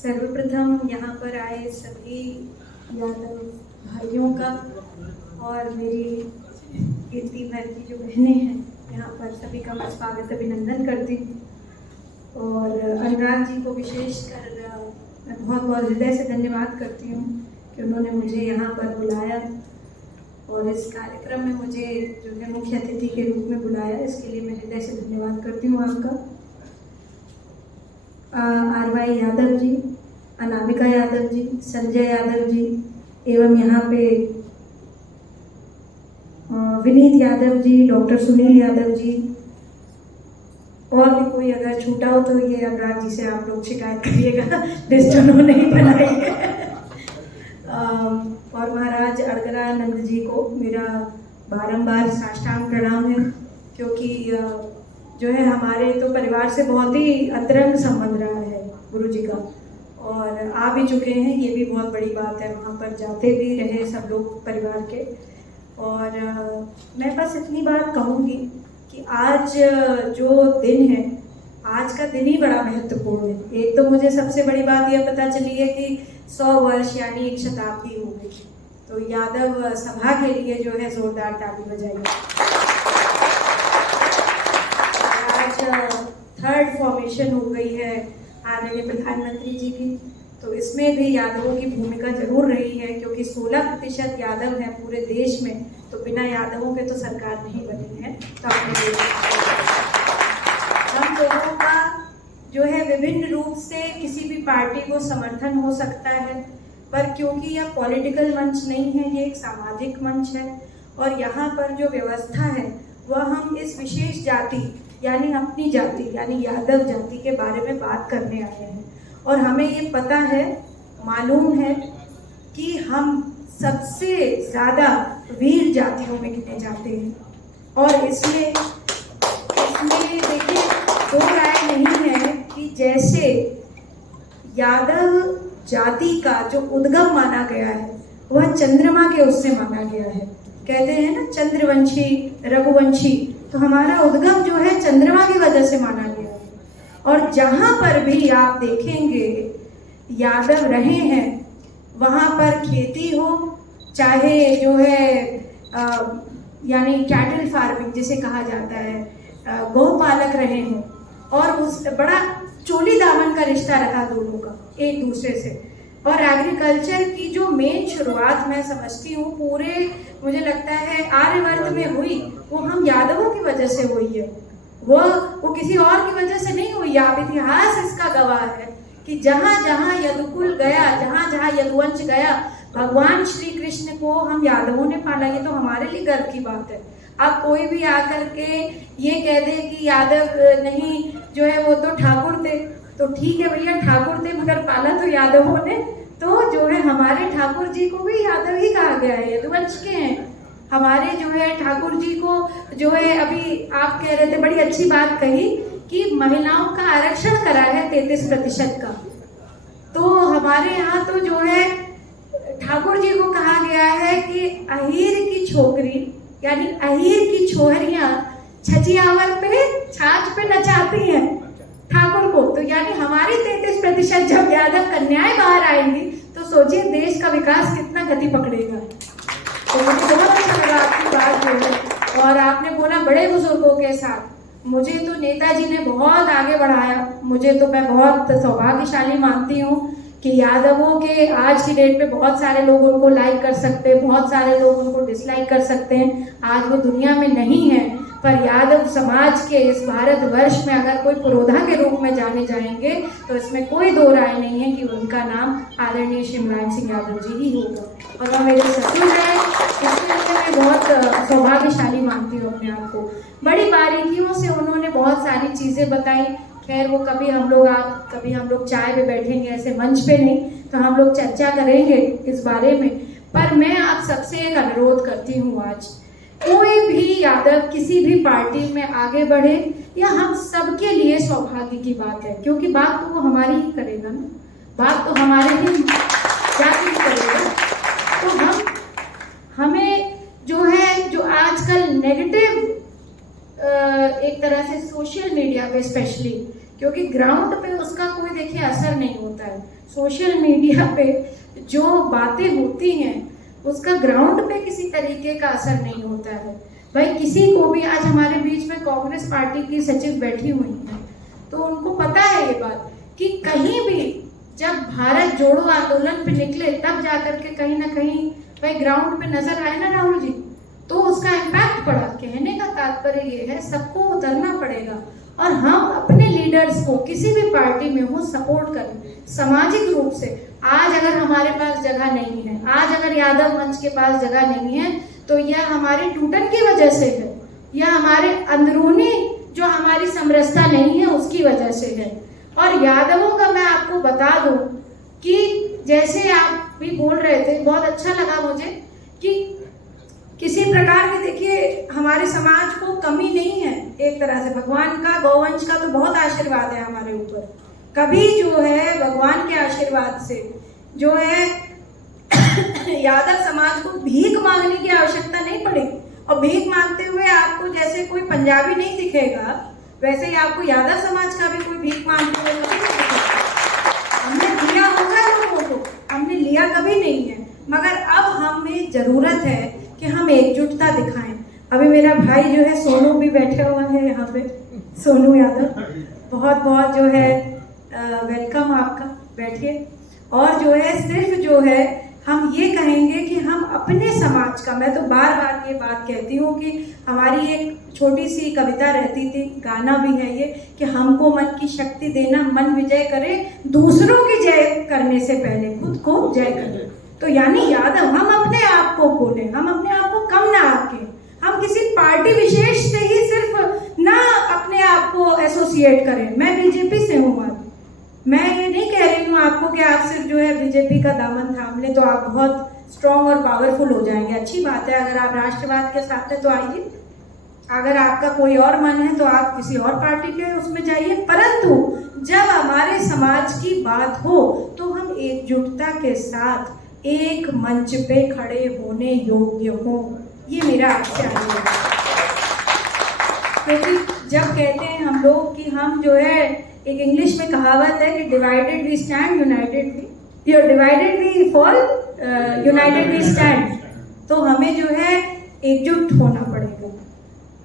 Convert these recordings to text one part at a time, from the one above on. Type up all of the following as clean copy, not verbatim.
सर्वप्रथम यहाँ पर आए सभी यादव भाइयों का और मेरी कीर्ति भर की जो बहनें हैं यहाँ पर सभी का मैं स्वागत अभिनंदन करती हूँ। और अनुराग जी को विशेषकर मैं बहुत बहुत हृदय से धन्यवाद करती हूँ कि उन्होंने मुझे यहाँ पर बुलाया और इस कार्यक्रम में मुझे जो है मुख्य अतिथि के रूप में बुलाया। इसके लिए मैं हृदय से धन्यवाद करती हूँ आपका। आरवाई यादव जी, अनामिका यादव जी, संजय यादव जी एवं यहाँ पे विनीत यादव जी, डॉक्टर सुनील यादव जी, और भी कोई अगर छूटा हो तो ये अनुराग जी से आप लोग शिकायत करिएगा, लिस्ट उन्होंने ही बनाई है। और महाराज अड़गरानंद जी को मेरा बारंबार साष्टांग प्रणाम है, क्योंकि जो है हमारे तो परिवार से बहुत ही अंतरंग संबंध रहा है गुरु जी का, और आ भी चुके हैं, ये भी बहुत बड़ी बात है। वहाँ पर जाते भी रहे सब लोग परिवार के। और मैं बस इतनी बात कहूँगी कि आज जो दिन है, आज का दिन ही बड़ा महत्वपूर्ण है। एक तो मुझे सबसे बड़ी बात यह पता चली है कि 100 वर्ष यानी एक शताब्दी हो गई, तो यादव सभा के लिए जो है जोरदार ताली बजाइए। आज 3rd फॉर्मेशन हो गई है आदरणीय प्रधानमंत्री जी की, तो इसमें भी यादवों की भूमिका जरूर रही है, क्योंकि 16% यादव हैं पूरे देश में, तो बिना यादवों के तो सरकार नहीं बनी है। तो हम लोगों का जो है विभिन्न रूप से किसी भी पार्टी को समर्थन हो सकता है, पर क्योंकि यह पॉलिटिकल मंच नहीं है, ये एक सामाजिक मंच है, और यहाँ पर जो व्यवस्था है वह हम इस विशेष जाति यानी अपनी जाति यानी यादव जाति के बारे में बात करने आए हैं। और हमें ये पता है, मालूम है कि हम सबसे ज़्यादा वीर जातियों में गिने जाते हैं, और इसमें देखिए दो राय नहीं है कि जैसे यादव जाति का जो उद्गम माना गया है वह चंद्रमा के उससे माना गया है। कहते हैं ना चंद्रवंशी रघुवंशी, तो हमारा उद्गम जो है चंद्रमा की वजह से माना गया है। और जहाँ पर भी आप देखेंगे यादव रहे हैं, वहाँ पर खेती हो, चाहे जो है यानी कैटल फार्मिंग जिसे कहा जाता है, गौपालक रहे हों, और उस बड़ा चोली दामन का रिश्ता रहा दोनों का एक दूसरे से। और एग्रीकल्चर की जो मेन शुरुआत मैं समझती हूँ पूरे, मुझे लगता है आर्यवर्त में हुई, वो हम यादवों की वजह से हुई है। वो किसी और की वजह से नहीं हुई। आप इतिहास इसका गवाह है कि जहाँ जहाँ यदुकुल गया, जहाँ जहाँ यदुवंश गया, भगवान श्री कृष्ण को हम यादवों ने पाला। ये तो हमारे लिए गर्व की बात है। अब कोई भी आकर के ये कह दे कि यादव नहीं, जो है वो तो ठाकुर थे, तो ठीक है भैया, ठाकुर थे मगर पाला तो यादवों ने। तो जो है हमारे ठाकुर जी को भी यादव ही कहा गया है, यदुवंश के हैं हमारे। जो है ठाकुर जी को जो है, अभी आप कह रहे थे, बड़ी अच्छी बात कही कि महिलाओं का आरक्षण करा है 33% का, तो हमारे यहाँ तो जो है ठाकुर जी को कहा गया है कि अहीर की छोकरी यानी अहीर की छोहरियां छचियावर पे छाछ पे नचाती हैं ठाकुर को। तो यानी हमारी 33% जब यादव कन्याएं बाहर आएंगी तो सोचिए देश का विकास कितना गति पकड़ेगा। तो मुझे बहुत अच्छा लगा आपकी बात जो, और आपने बोला बड़े बुजुर्गों के साथ। मुझे तो नेताजी ने बहुत आगे बढ़ाया। मुझे तो, मैं बहुत सौभाग्यशाली मानती हूँ कि यादवों के आज की डेट में बहुत सारे लोग उनको लाइक कर सकते हैं, बहुत सारे लोग उनको डिसलाइक कर सकते हैं। आज वो दुनिया में नहीं है, पर यादव समाज के इस भारतवर्ष में अगर कोई पुरोधा के रूप में जाने जाएंगे तो इसमें कोई दो राय नहीं है कि उनका नाम आदरणीय श्री मुलायम सिंह यादव जी ही होगा। और वह मेरे ससुर हैं, इसलिए मैं बहुत सौभाग्यशाली मानती हूँ अपने आप को। बड़ी बारीकियों से उन्होंने बहुत सारी चीज़ें बताई। खैर वो कभी हम लोग चाय पे बैठेंगे, ऐसे मंच पे नहीं, तो हम लोग चर्चा करेंगे इस बारे में। पर मैं आप सबसे एक अनुरोध करती हूँ, आज कोई भी यादव किसी भी पार्टी में आगे बढ़े, या हम सबके लिए सौभाग्य की बात है, क्योंकि बात तो वो हमारी ही करेगा ना, बात तो हमारे ही जाति ही करेगा। तो हमें जो है, जो आजकल नेगेटिव एक तरह से सोशल मीडिया पे स्पेशली, क्योंकि ग्राउंड पे उसका कोई देखिए असर नहीं होता है। सोशल मीडिया पे जो बातें होती हैं उसका ग्राउंड पे किसी तरीके का असर नहीं होता है। भाई किसी को भी, आज हमारे बीच में कांग्रेस पार्टी की सचिव बैठी हुई हैं, तो उनको पता है ये बात कि कहीं भी जब भारत जोड़ो आंदोलन पे निकले तब जाकर के कहीं ना कहीं भाई ग्राउंड पे नजर आए ना राहुल जी, तो उसका इम्पैक्ट पड़ा। कहने का तात्पर्य ये है सबको उतरना पड़ेगा और हम अपने लीडर्स को किसी भी पार्टी में हो सपोर्ट करें सामाजिक रूप से। आज अगर हमारे पास जगह नहीं है, आज अगर यादव मंच के पास जगह नहीं है, तो यह हमारे टूटन की वजह से है, यह हमारे अंदरूनी जो हमारी समरसता नहीं है उसकी वजह से है। और यादवों का मैं आपको बता दूं कि जैसे आप भी बोल रहे थे, बहुत अच्छा लगा मुझे कि किसी प्रकार की देखिए हमारे समाज को कमी नहीं है। एक तरह से भगवान का, गौवंश का तो बहुत आशीर्वाद है हमारे ऊपर। कभी जो है भगवान के आशीर्वाद से जो है यादव समाज को भीख मांगने की आवश्यकता नहीं पड़ी। और भीख मांगते हुए आपको जैसे कोई पंजाबी नहीं दिखेगा, वैसे ही आपको यादव समाज का भी कोई भीख मांगते हुए नहीं दिखेगा। हमने दिया होगा लोगों को, हमने लिया कभी नहीं है, मगर अब हमें जरूरत है कि हम एकजुटता दिखाएं। अभी मेरा भाई जो है सोनू भी बैठा हुआ है यहाँ पे, सोनू यादव, बहुत बहुत जो है वेलकम आपका, बैठिए। और जो है सिर्फ जो है हम ये कहेंगे कि हम अपने समाज का, मैं तो बार बार ये बात कहती हूँ कि हमारी एक छोटी सी कविता रहती थी, गाना भी है ये, कि हमको मन की शक्ति देना, मन विजय करे, दूसरों की जय करने से पहले खुद को जय करें। तो यानी यादव हम अपने आप को बोले, हम अपने आप को कम ना आके, हम किसी पार्टी विशेष से ही सिर्फ ना अपने आप को एसोसिएट करें। मैं बीजेपी से हूँ, आज मैं ये नहीं कह रही हूँ आपको कि आप सिर्फ जो है बीजेपी का दामन थाम ले तो आप बहुत स्ट्रॉन्ग और पावरफुल हो जाएंगे। अच्छी बात है, अगर आप राष्ट्रवाद के साथ हैं तो आइए, अगर आपका कोई और मन है तो आप किसी और पार्टी के उसमें जाइए, परंतु जब हमारे समाज की बात हो तो हम एकजुटता के साथ एक मंच पे खड़े होने योग्य हो। ये मेरा आपसे आग्रह है, क्योंकि जब कहते हैं हम लोग कि हम जो है, एक इंग्लिश में कहावत है कि divided we stand, united we, divided we fall, united we stand. तो हमें जो है एकजुट होना पड़ेगा।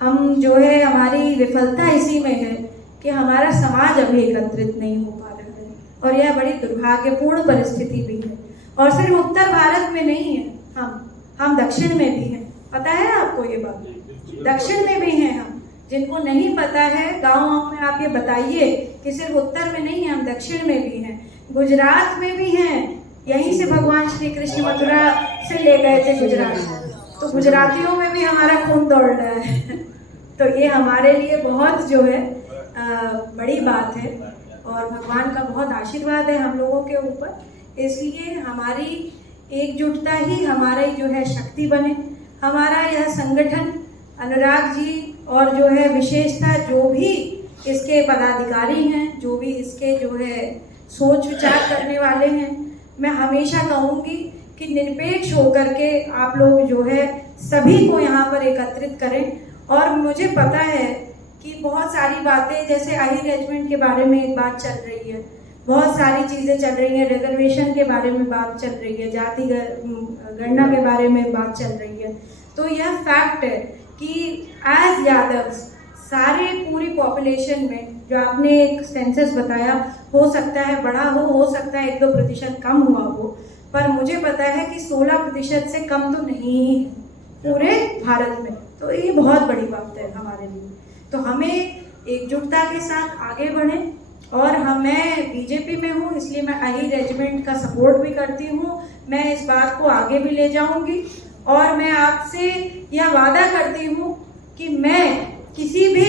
हम जो है, हमारी विफलता इसी में है कि हमारा समाज अभी एकत्रित नहीं हो पा रहा है, और यह बड़ी दुर्भाग्यपूर्ण परिस्थिति भी है। और सिर्फ उत्तर भारत में नहीं है, हम दक्षिण में भी हैं। पता है आपको ये बात? दक्षिण में भी हैं हम। जिनको नहीं पता है, गाँव में आप ये बताइए कि सिर्फ उत्तर में नहीं है, हम दक्षिण में भी हैं, गुजरात में भी हैं। यहीं से भगवान श्री कृष्ण मथुरा से ले गए थे गुजरात, तो गुजरातियों में भी हमारा खून दौड़ रहा है। तो ये हमारे लिए बहुत जो है बड़ी बात है, और भगवान का बहुत आशीर्वाद है हम लोगों के ऊपर। इसलिए हमारी एकजुटता ही हमारी जो है शक्ति बने। हमारा यह संगठन, अनुराग जी और जो है विशेषता जो भी इसके पदाधिकारी हैं, जो भी इसके जो है सोच विचार करने वाले हैं, मैं हमेशा कहूँगी कि निरपेक्ष होकर के आप लोग जो है सभी को यहाँ पर एकत्रित करें। और मुझे पता है कि बहुत सारी बातें, जैसे आई रेजिमेंट के बारे में एक बात चल रही है, बहुत सारी चीज़ें चल रही हैं, रिजर्वेशन के बारे में बात चल रही है, जाति गणना के बारे में बात चल रही है। तो यह फैक्ट है कि एज यादव सारे पूरी पॉपुलेशन में, जो आपने एक सेंसस बताया, हो सकता है बढ़ा हो सकता है 1-2% कम हुआ हो, पर मुझे पता है कि 16% से कम तो नहीं है पूरे भारत में। तो ये बहुत बड़ी बात है हमारे लिए। तो हमें एकजुटता के साथ आगे बढ़ें। और मैं बीजेपी में हूँ, इसलिए मैं आई रेजिमेंट का सपोर्ट भी करती हूँ। मैं इस बात को आगे भी ले जाऊँगी, और मैं आपसे यह वादा करती हूँ कि मैं किसी भी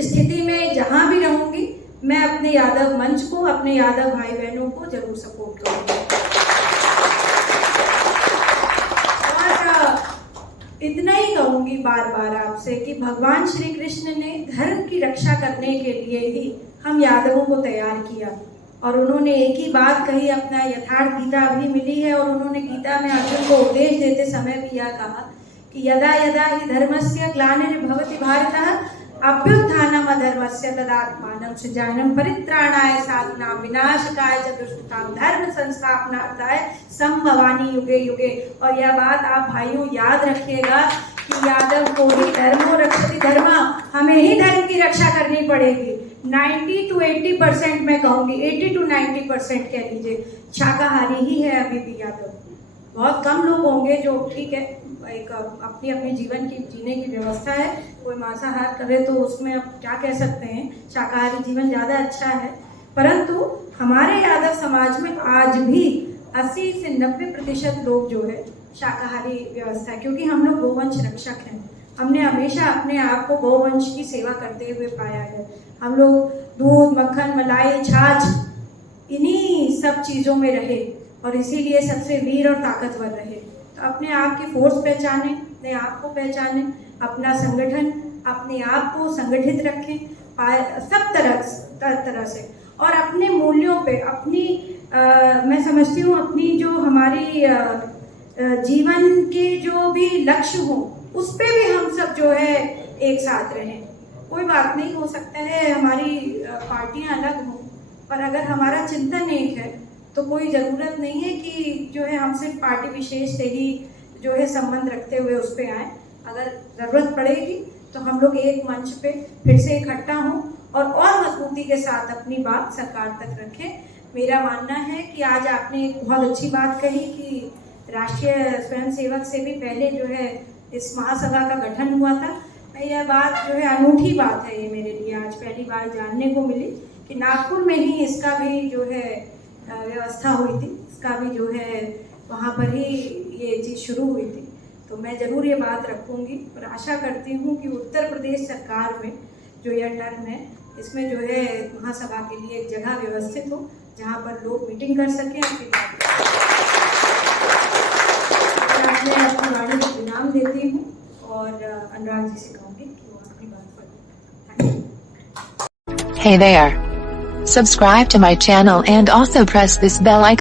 स्थिति में जहाँ भी रहूँगी, मैं अपने यादव मंच को, अपने यादव भाई बहनों को जरूर सपोर्ट करूँगी। और इतना ही कहूँगी बार बार आपसे कि भगवान श्री कृष्ण ने धर्म की रक्षा करने के लिए ही हम यादवों को तैयार किया, और उन्होंने एक ही बात कही, अपना यथार्थ गीता अभी मिली है, और उन्होंने गीता में अर्जुन को उपदेश देते समय भी यह कहा कि यदा यदा हि धर्मस्य ग्लानिर्भवति भारतः अभ्युत्थानम् अधर्मस्य तदात्मानं सृजानम् परित्राणाय साधनां विनाशकाय च दुष्कृतां धर्म संस्थापनार्थाय संभवामि युगे युगे। और यह बात आप भाइयों याद रखिएगा कि यादव को ही धर्मो रक्षति धर्मा, हमें ही धर्म की रक्षा करनी पड़ेगी। 90 to 80% मैं कहूँगी, 80 to 90% कह लीजिए, शाकाहारी ही है अभी भी यादव। बहुत कम लोग होंगे जो ठीक है, एक अपनी अपनी जीवन की जीने की व्यवस्था है, कोई मांसाहार करे तो उसमें अब क्या कह सकते हैं, शाकाहारी जीवन ज़्यादा अच्छा है। परंतु हमारे यादव समाज में आज भी 80 से 90% लोग जो है शाकाहारी व्यवस्था है, क्योंकि हम लोग गोवंश रक्षक हैं। हमने हमेशा अपने आप को गोवंश की सेवा करते हुए पाया है। हम लोग दूध, मक्खन, मलाई, छाछ इन्हीं सब चीज़ों में रहे और इसीलिए सबसे वीर और ताकतवर रहे। तो अपने आप की फोर्स पहचानें, अपने आप को पहचानें, अपना संगठन, अपने आप को संगठित रखें सब तरह से, और अपने मूल्यों पे अपनी मैं समझती हूँ अपनी जो हमारी जीवन के जो भी लक्ष्य हो उस पे भी हम सब जो है एक साथ रहें। कोई बात नहीं, हो सकता है हमारी पार्टियां अलग हों, पर अगर हमारा चिंतन एक है तो कोई ज़रूरत नहीं है कि जो है हम सिर्फ पार्टी विशेष से ही जो है संबंध रखते हुए उस पर आए। अगर ज़रूरत पड़ेगी तो हम लोग एक मंच पे फिर से इकट्ठा हों और मजबूती के साथ अपनी बात सरकार तक रखें। मेरा मानना है कि आज आपने एक बहुत अच्छी बात कही कि राष्ट्रीय स्वयंसेवक से भी पहले जो है इस महासभा का गठन हुआ था। यह बात जो है अनूठी बात है, ये मेरे लिए आज पहली बार जानने को मिली कि नागपुर में ही इसका भी जो है व्यवस्था हुई थी, इसका भी जो है वहाँ पर ही ये चीज़ शुरू हुई थी। तो मैं ज़रूर ये बात रखूँगी और आशा करती हूँ कि उत्तर प्रदेश सरकार में जो यह टर्म है इसमें जो है महासभा के लिए एक जगह व्यवस्थित हो जहाँ पर लोग मीटिंग कर सकें। मैं अपनी वाणी को विराम देती हूँ और अनुराग जी से कहूँगी कि वो अपनी बात करें। Hey there. Subscribe to my channel and also press this bell icon.